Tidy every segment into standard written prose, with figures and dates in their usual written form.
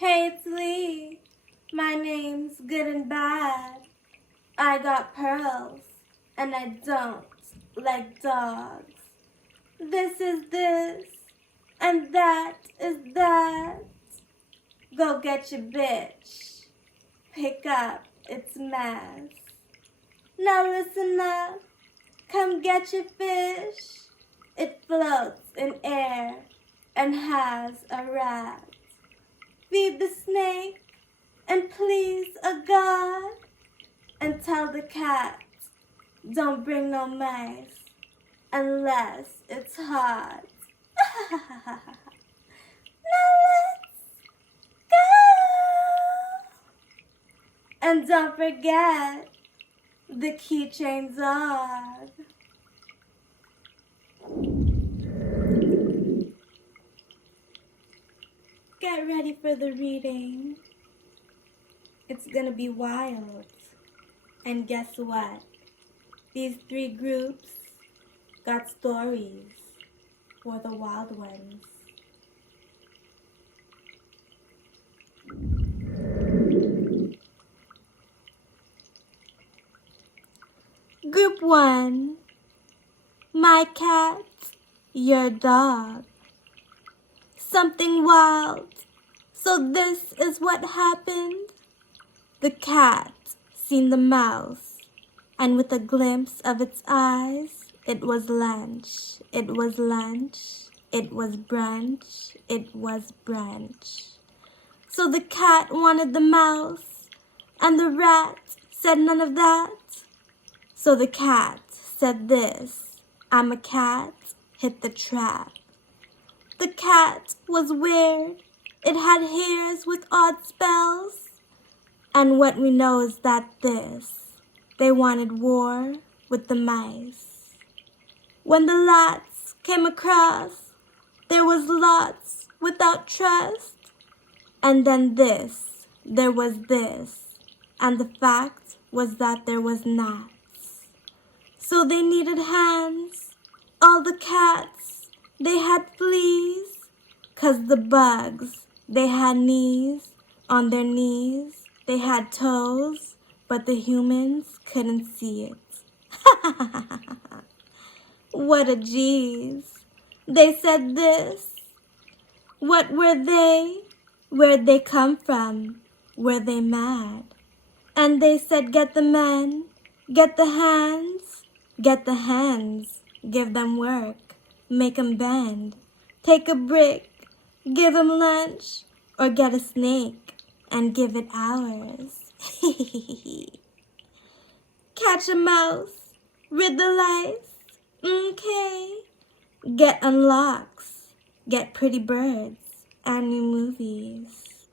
Hey, it's Lee. My name's Good and Bad. I got pearls, and I don't like dogs. This is this, and that is that. Go get your bitch. Pick up its mess. Now listen up. Come get your fish. It floats in air and has a rat. Feed the snake and please a God. And tell the cat, don't bring no mice unless it's hot. Now let's go! And don't forget the keychain's on. Get ready for the reading. It's gonna be wild. And guess what? These three groups got stories for the wild ones. Group 1. My cat, your dog. Something wild. So this is what happened. The cat seen the mouse, and with a glimpse of its eyes, it was lunch. It was lunch. It was brunch. It was brunch. So the cat wanted the mouse, and the rat said none of that. So the cat said this, I'm a cat, hit the trap. The cat was weird. It had hairs with odd spells. And what we know is that they wanted war with the mice. When the lots came across, there was lots without trust. And then there was this, and the fact was that there was gnats. So they needed hands, all the cats, they had fleas, 'cause the bugs, they had knees, on their knees, they had toes, but the humans couldn't see it. What a G's. They said this. What were they? Where'd they come from? Were they mad? And they said, get the men, get the hands, get the hands, give them work, make 'em bend. Take a brick, give 'em lunch, or get a snake and give it hours. Catch a mouse, rid the lice, okay. Get unlocks, get pretty birds and new movies.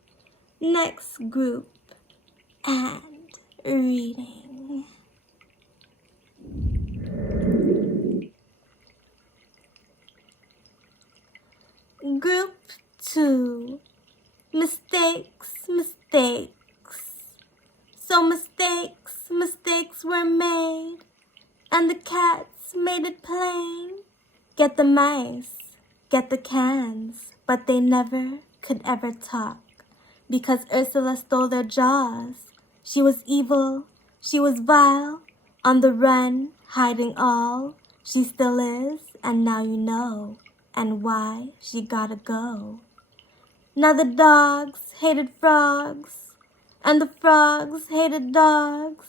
Next group and reading. Group 2. Mistakes, mistakes. So mistakes were made, and the cats made it plain. Get the mice, get the cans, but they never could ever talk, because Ursula stole their jaws. She was evil, she was vile, on the run, hiding all. She still is, and now you know, and why she gotta go. Now the dogs hated frogs, and the frogs hated dogs.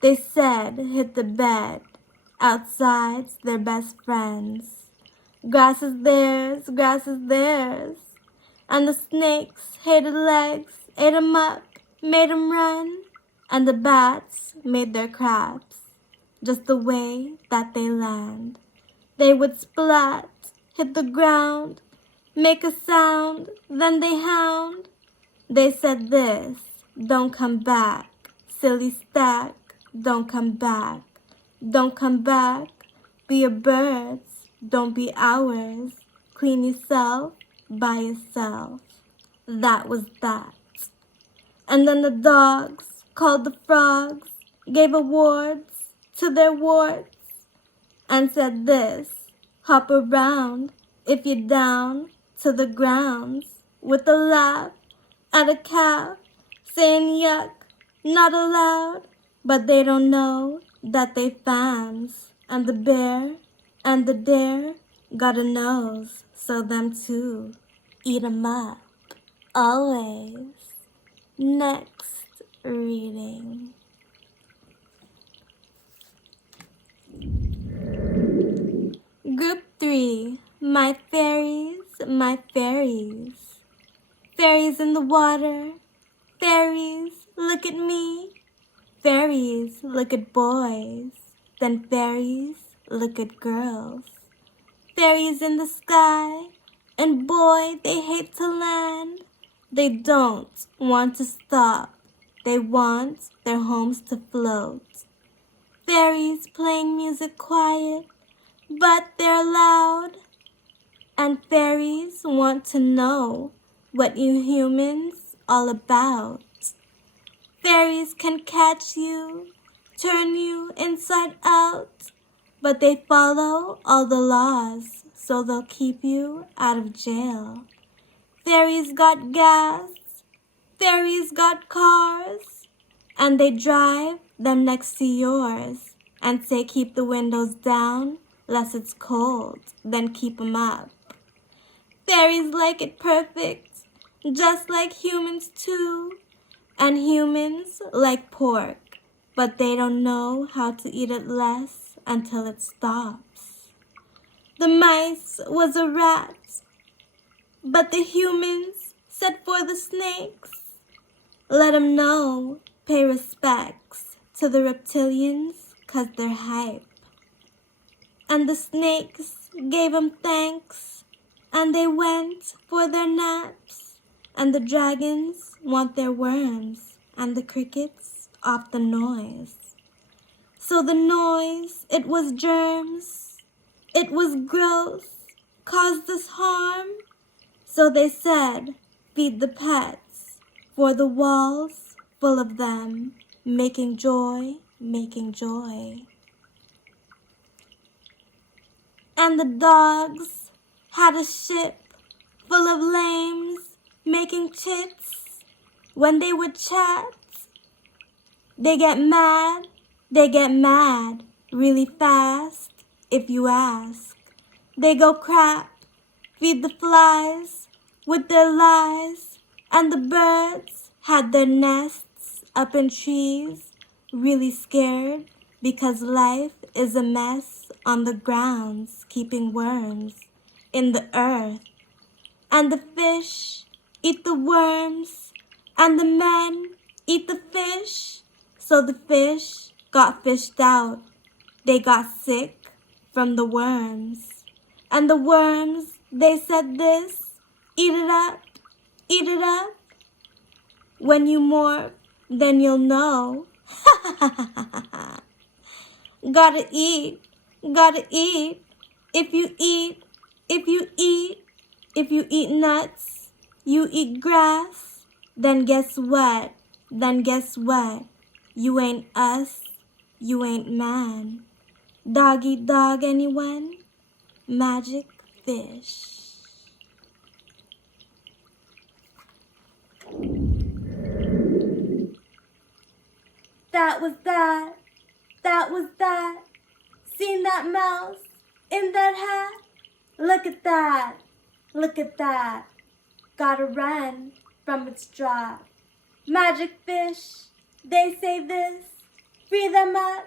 They said hit the bed, outside's their best friends. Grass is theirs, grass is theirs. And the snakes hated legs, ate 'em up, made 'em run. And the bats made their craps, just the way that they land. They would splat, hit the ground, make a sound, then they hound. They said this, don't come back, silly stack, don't come back. Don't come back, be your birds, don't be ours. Clean yourself by yourself. That was that. And then the dogs called the frogs, gave awards to their warts, and said this, hop around if you're down to the grounds with a laugh at a calf, saying yuck, not allowed, but they don't know that they fans. And the bear and the dare got a nose, so them too eat 'em up, always. Next reading. Group 3, my fairies, my fairies. Fairies in the water, fairies, look at me. Fairies, look at boys. Then fairies, look at girls. Fairies in the sky, and boy, they hate to land. They don't want to stop. They want their homes to float. Fairies playing music quiet, but they're loud. And fairies want to know what you humans all about. Fairies can catch you, turn you inside out, but they follow all the laws, so they'll keep you out of jail. Fairies got gas, fairies got cars, and they drive them next to yours and say keep the windows down, lest it's cold, then keep 'em up. Fairies like it perfect, just like humans too. And humans like pork, but they don't know how to eat it less until it stops. The mice was a rat, but the humans said for the snakes. Let 'em know, pay respects to the reptilians, 'cause they're hype. And the snakes gave 'em thanks, and they went for their naps. And the dragons want their worms, and the crickets off the noise. So the noise, it was germs, it was gross, caused us harm. So they said, feed the pets, for the walls full of them, making joy, making joy. And the dogs had a ship full of lames, making chits. When they would chat, they get mad really fast, if you ask. They go crap, feed the flies with their lies, and the birds had their nests up in trees, really scared, because life is a mess on the grounds, keeping worms in the earth. And the fish eat the worms, and the men eat the fish. So the fish got fished out. They got sick from the worms. And the worms, they said this, eat it up, eat it up. When you morph, then you'll know. Gotta eat, gotta eat. If you eat, if you eat, if you eat nuts, you eat grass, then guess what? Then guess what? You ain't us, you ain't man. Dog eat dog, anyone? Magic fish. That was that. That was that. Seen that mouse in that hat? Look at that. Look at that. Gotta run from its drop. Magic fish, they say this. Free them up,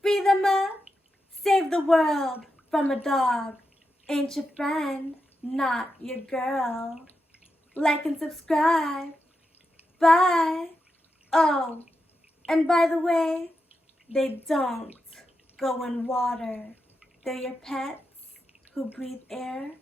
free them up. Save the world from a dog. Ain't your friend, not your girl. Like and subscribe. Bye. Oh, and by the way, they don't go in water. They're your pets who breathe air